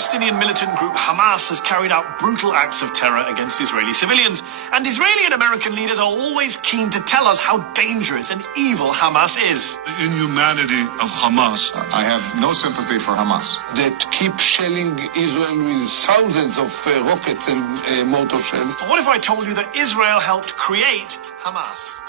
Palestinian militant group Hamas has carried out brutal acts of terror against Israeli civilians, and Israeli and American leaders are always keen to tell us how dangerous and evil Hamas is. The inhumanity of Hamas. I have no sympathy for Hamas. That keep shelling Israel with thousands of rockets and mortar shells. But what if I told you that Israel helped create Hamas?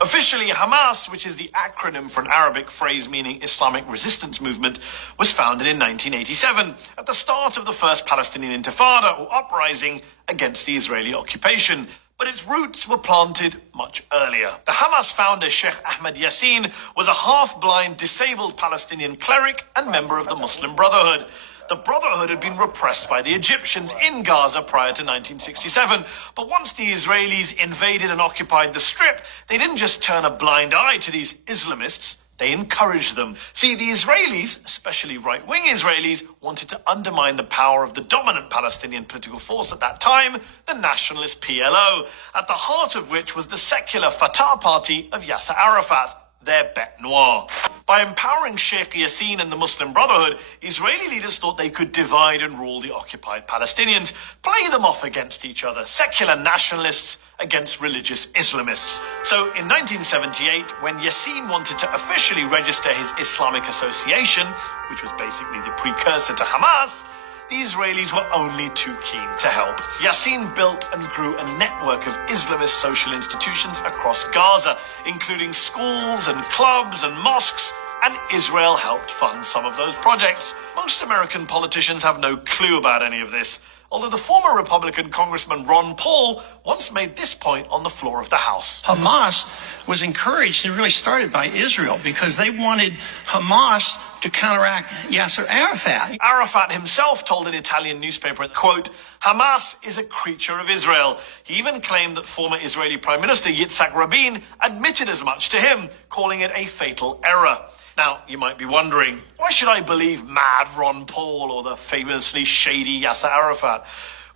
Officially, Hamas, which is the acronym for an Arabic phrase meaning Islamic Resistance Movement, was founded in 1987, at the start of the first Palestinian Intifada, or uprising, against the Israeli occupation. But its roots were planted much earlier. The Hamas founder, Sheikh Ahmed Yassin, was a half-blind, disabled Palestinian cleric and member of the Muslim Brotherhood. The Brotherhood had been repressed by the Egyptians in Gaza prior to 1967. But once the Israelis invaded and occupied the Strip, they didn't just turn a blind eye to these Islamists, they encouraged them. See, the Israelis, especially right-wing Israelis, wanted to undermine the power of the dominant Palestinian political force at that time, the nationalist PLO, at the heart of which was the secular Fatah party of Yasser Arafat, their bête noire. By empowering Sheikh Yassin and the Muslim Brotherhood, Israeli leaders thought they could divide and rule the occupied Palestinians, play them off against each other, secular nationalists against religious Islamists. So in 1978, when Yassin wanted to officially register his Islamic Association, which was basically the precursor to Hamas, the Israelis were only too keen to help. Yassin built and grew a network of Islamist social institutions across Gaza, including schools and clubs and mosques, and Israel helped fund some of those projects. Most American politicians have no clue about any of this, although the former Republican Congressman Ron Paul once made this point on the floor of the House. Hamas was encouraged and really started by Israel because they wanted Hamas to counteract Yasser Arafat. Arafat himself told an Italian newspaper, quote, Hamas is a creature of Israel. He even claimed that former Israeli Prime Minister Yitzhak Rabin admitted as much to him, calling it a fatal error. Now, you might be wondering, why should I believe mad Ron Paul or the famously shady Yasser Arafat?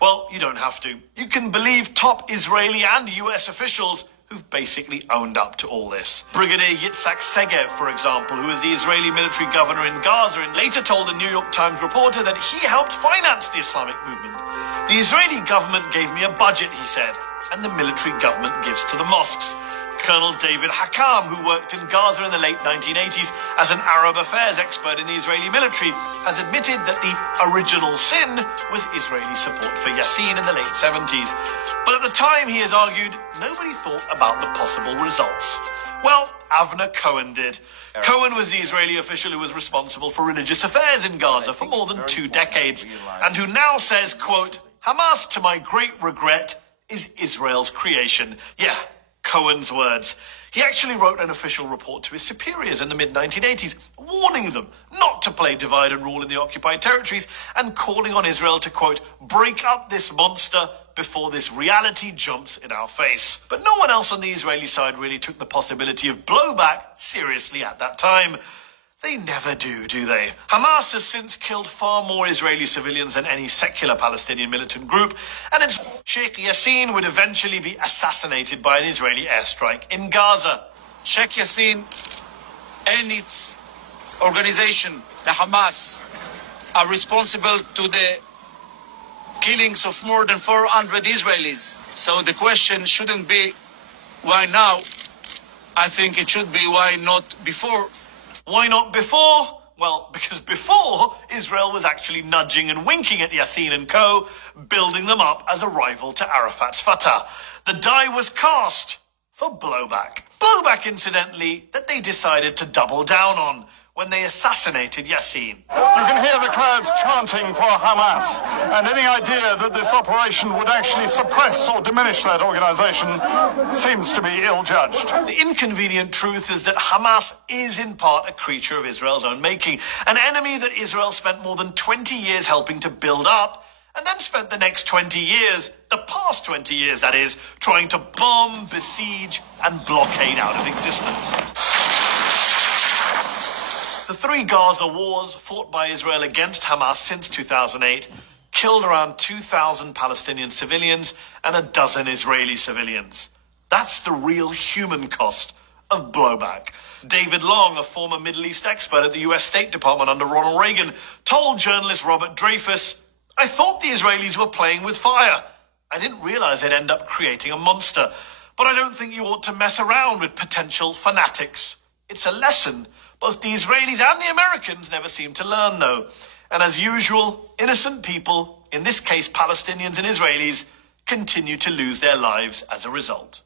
Well, you don't have to. You can believe top Israeli and US officials who've basically owned up to all this. Brigadier Yitzhak Segev, for example, who was the Israeli military governor in Gaza, and later told a New York Times reporter that he helped finance the Islamic movement. The Israeli government gave me a budget, he said, and the military government gives to the mosques. Colonel David Hakam, who worked in Gaza in the late 1980s as an Arab affairs expert in the Israeli military, has admitted that the original sin was Israeli support for Yassin in the late 70s. But at the time, he has argued, nobody thought about the possible results. Well, Avner Cohen did. Cohen was the Israeli official who was responsible for religious affairs in Gaza for more than 2 decades, and who now says, quote, Hamas, to my great regret, is Israel's creation. Yeah, Cohen's words. He actually wrote an official report to his superiors in the mid-1980s, warning them not to play divide and rule in the occupied territories and calling on Israel to, quote, break up this monster before this reality jumps in our face. But no one else on the Israeli side really took the possibility of blowback seriously at that time. They never do they? Hamas has since killed far more Israeli civilians than any secular Palestinian militant group, and its Sheikh Yassin would eventually be assassinated by an Israeli airstrike in Gaza. Sheikh Yassin and its organization, the Hamas, are responsible to the killings of more than 400 Israelis. So the question shouldn't be why now. I think it should be why not before. Why not before? Well, because before, Israel was actually nudging and winking at Yassin and co., building them up as a rival to Arafat's Fatah. The die was cast for blowback. Blowback, incidentally, that they decided to double down on when they assassinated Yassin. You can hear the crowds chanting for Hamas, and any idea that this operation would actually suppress or diminish that organization seems to be ill-judged. The inconvenient truth is that Hamas is in part a creature of Israel's own making, an enemy that Israel spent more than 20 years helping to build up, and then spent the next 20 years, the past 20 years that is, trying to bomb, besiege, and blockade out of existence. The 3 Gaza wars fought by Israel against Hamas since 2008 killed around 2,000 Palestinian civilians and a dozen Israeli civilians. That's the real human cost of blowback. David Long, a former Middle East expert at the US State Department under Ronald Reagan, told journalist Robert Dreyfus, "I thought the Israelis were playing with fire. I didn't realize they'd end up creating a monster. But I don't think you ought to mess around with potential fanatics. It's a lesson both the Israelis and the Americans never seem to learn, though. And as usual, innocent people, in this case Palestinians and Israelis, continue to lose their lives as a result."